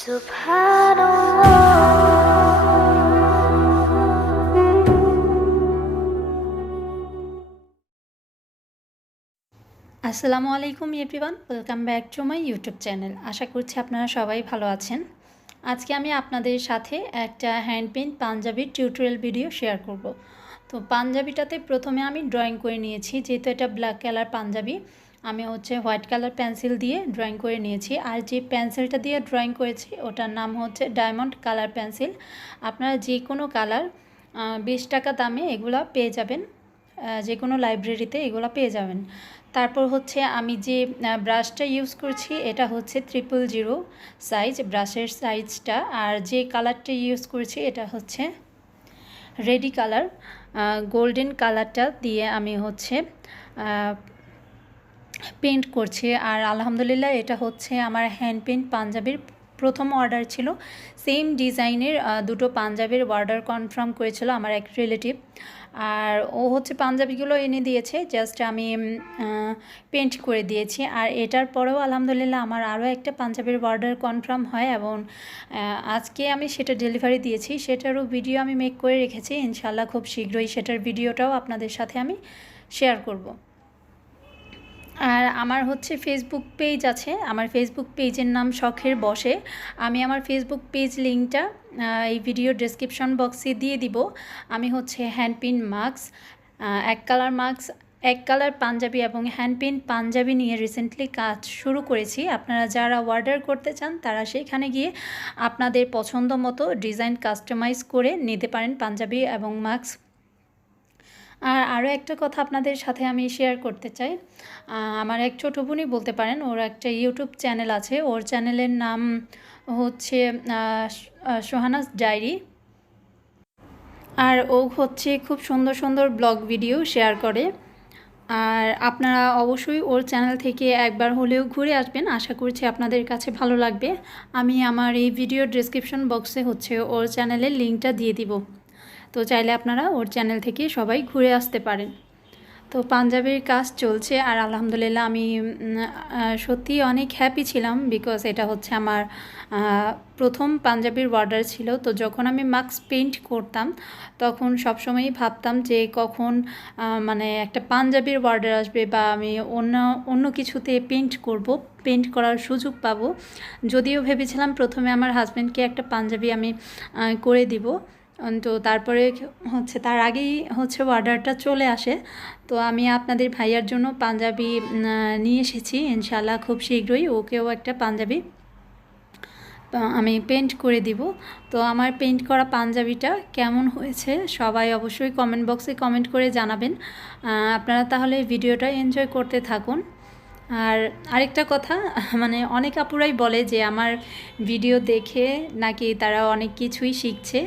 আসসালামু আলাইকুম everyone, welcome back to my YouTube channel. আশা করছি আপনারা সবাই ভালো আছেন। আজকে আমি আপনাদের সাথে একটা হ্যান্ড পেইন্ট পাঞ্জাবির টিউটোরিয়াল ভিডিও শেয়ার করব। তো পাঞ্জাবিটাতে প্রথমে আমি ড্রয়িং করে নিয়েছি, যেহেতু এটা ব্ল্যাক কালার পাঞ্জাবি। আমি হচ্ছে হোয়াইট কালার পেন্সিল দিয়ে ড্রয়িং করে নিয়েছি। আর যে পেন্সিলটা দিয়ে ড্রয়িং করেছি, ওটার নাম হচ্ছে ডায়মন্ড কালার পেন্সিল। আপনারা যে কোনো কালার বিশ টাকা দামে এগুলা পেয়ে যাবেন। যে কোনো লাইব্রেরিতে এগুলো পেয়ে যাবেন। তারপর হচ্ছে আমি যে ব্রাশটা ইউজ করছি, এটা হচ্ছে ট্রিপল জিরো সাইজ ব্রাশের সাইজটা। আর যে কালারটা ইউজ করছি, এটা হচ্ছে রেডি কালার গোল্ডেন কালারটা দিয়ে আমি হচ্ছে পেন্ট করছে। আর আলহামদুলিল্লাহ এটা হচ্ছে আমার হ্যান্ড পেন্ট পাঞ্জাবির প্রথম অর্ডার ছিল। সেম ডিজাইনের দুটো পাঞ্জাবির অর্ডার কনফার্ম করেছিল আমার এক রিলেটিভ। আর ও হচ্ছে পাঞ্জাবিগুলো এনে দিয়েছে, জাস্ট আমি পেন্ট করে দিয়েছি। আর এটার পরেও আলহামদুলিল্লাহ আমার আরও একটা পাঞ্জাবির অর্ডার কনফার্ম হয় এবং আজকে আমি সেটা ডেলিভারি দিয়েছি। সেটারও ভিডিও আমি মেক করে রেখেছি। ইনশাল্লাহ খুব শীঘ্রই সেটার ভিডিওটাও আপনাদের সাথে আমি শেয়ার করব। আর আমার হচ্ছে ফেসবুক পেজ আছে। আমার ফেসবুক পেজের নাম শখের বসে। আমি আমার ফেসবুক পেজ লিঙ্কটা এই ভিডিও ডেসক্রিপশন বক্সে দিয়ে দিব। আমি হচ্ছে হ্যান্ডপিন মাস্ক এক কালার মাস্ক এক কালার পাঞ্জাবি এবং হ্যান্ডপিন পাঞ্জাবি নিয়ে রিসেন্টলি কাজ শুরু করেছি। আপনারা যারা অর্ডার করতে চান, তারা সেখানে গিয়ে আপনাদের পছন্দ মতো ডিজাইন কাস্টমাইজ করে নিতে পারেন পাঞ্জাবি এবং মাস্ক আর আরও একটা কথা আপনাদের সাথে আমি শেয়ার করতে চাই। আমার এক ছোটো বোনই বলতে পারেন, ওর একটা ইউটিউব চ্যানেল আছে, ওর চ্যানেলের নাম হচ্ছে সোহানাস ডায়েরি। আর ও হচ্ছে খুব সুন্দর সুন্দর ব্লগ ভিডিও শেয়ার করে। আর আপনারা অবশ্যই ওর চ্যানেল থেকে একবার হলেও ঘুরে আসবেন, আশা করছি আপনাদের কাছে ভালো লাগবে। আমি আমার এই ভিডিও ডিসক্রিপশন বক্সে হচ্ছে ওর চ্যানেলের লিঙ্কটা দিয়ে দিব। তো চাইলে আপনারা ওর চ্যানেল থেকে সবাই ঘুরে আসতে পারেন। তো পাঞ্জাবির কাজ চলছে আর আলহামদুলিল্লাহ আমি সত্যি অনেক হ্যাপি ছিলাম বিকজ এটা হচ্ছে আমার প্রথম পাঞ্জাবির অর্ডার ছিল। তো যখন আমি মাস্ক পেন্ট করতাম, তখন সবসময়ই ভাবতাম যে কখন মানে একটা পাঞ্জাবির অর্ডার আসবে বা আমি অন্য অন্য কিছুতে পেন্ট করব পেন্ট করার সুযোগ পাবো। যদিও ভেবেছিলাম প্রথমে আমার হাজব্যান্ডকে একটা পাঞ্জাবি আমি করে দিব। তো তারপরে হচ্ছে, তার আগেই হচ্ছে অর্ডারটা চলে আসে। তো আমি আপনাদের ভাইয়ার জন্য পাঞ্জাবি নিয়ে এসেছি। ইনশাল্লাহ খুব শীঘ্রই ওকেও একটা পাঞ্জাবি আমি পেন্ট করে দিব। তো আমার পেন্ট করা পাঞ্জাবিটা কেমন হয়েছে সবাই অবশ্যই কমেন্ট বক্সে কমেন্ট করে জানাবেন। আপনারা তাহলে ভিডিওটা এনজয় করতে থাকুন। আর আরেকটা কথা মানে অনেক আপুরাই বলে যে আমার ভিডিও দেখে নাকি তারা অনেক কিছুই শিখছে।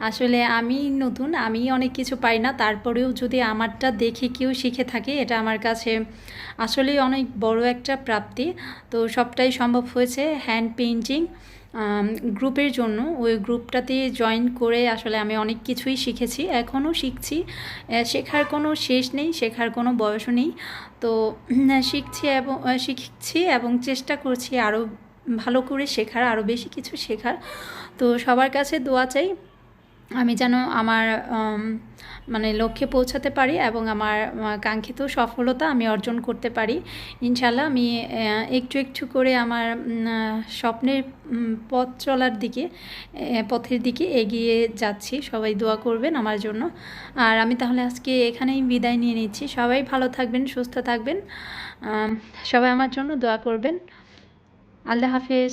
আসলে আমি নতুন আমি অনেক কিছু পাই না, তারপরেও যদি আমারটা দেখে কেউ শিখে থাকে, এটা আমার কাছে আসলেই অনেক বড় একটা প্রাপ্তি। তো সবটাই সম্ভব হয়েছে হ্যান্ড পেইন্টিং গ্রুপের জন্য। ওই গ্রুপটাতে জয়েন করে আসলে আমি অনেক কিছুই শিখেছি এখনও শিখছি। শেখার কোনো শেষ নেই, শেখার কোনো বয়সও নেই। তো শিখছি এবং শিখছি এবং চেষ্টা করছি আরও ভালো করে শেখার, আরও বেশি কিছু শেখার। তো সবার কাছে দোয়া চাই। আমি যেন আমার মানে লক্ষ্যে পৌঁছাতে পারি এবং আমার কাঙ্ক্ষিত সফলতা আমি অর্জন করতে পারি। ইনশাল্লাহ আমি একটু একটু করে আমার স্বপ্নের পথ চলার দিকে পথের দিকে এগিয়ে যাচ্ছি। সবাই দোয়া করবেন আমার জন্য। আর আমি তাহলে আজকে এখানেই বিদায় নিয়ে নিচ্ছি। সবাই ভালো থাকবেন, সুস্থ থাকবেন। সবাই আমার জন্য দোয়া করবেন। আল্লাহ হাফেজ।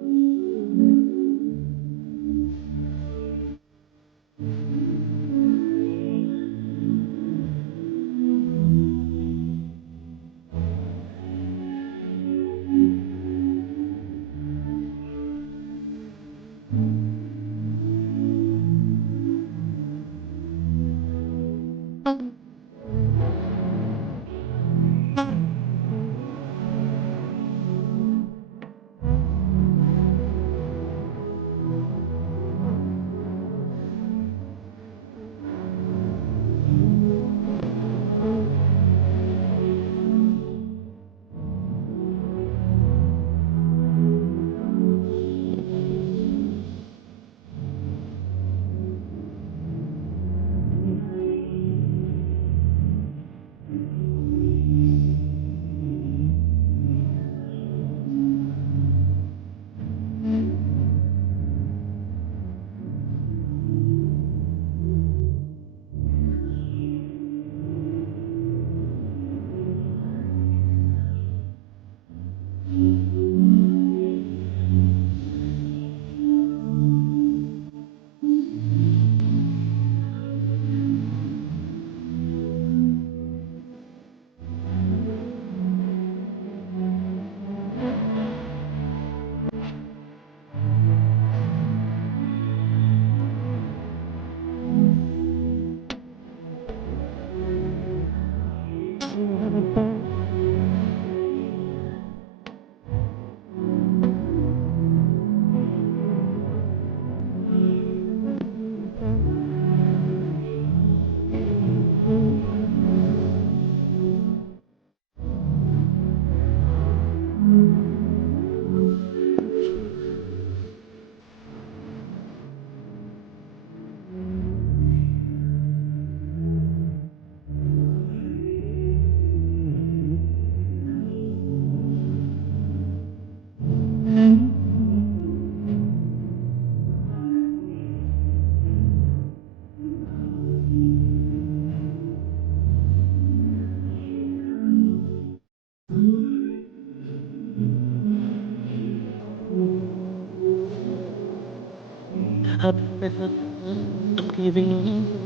up with giving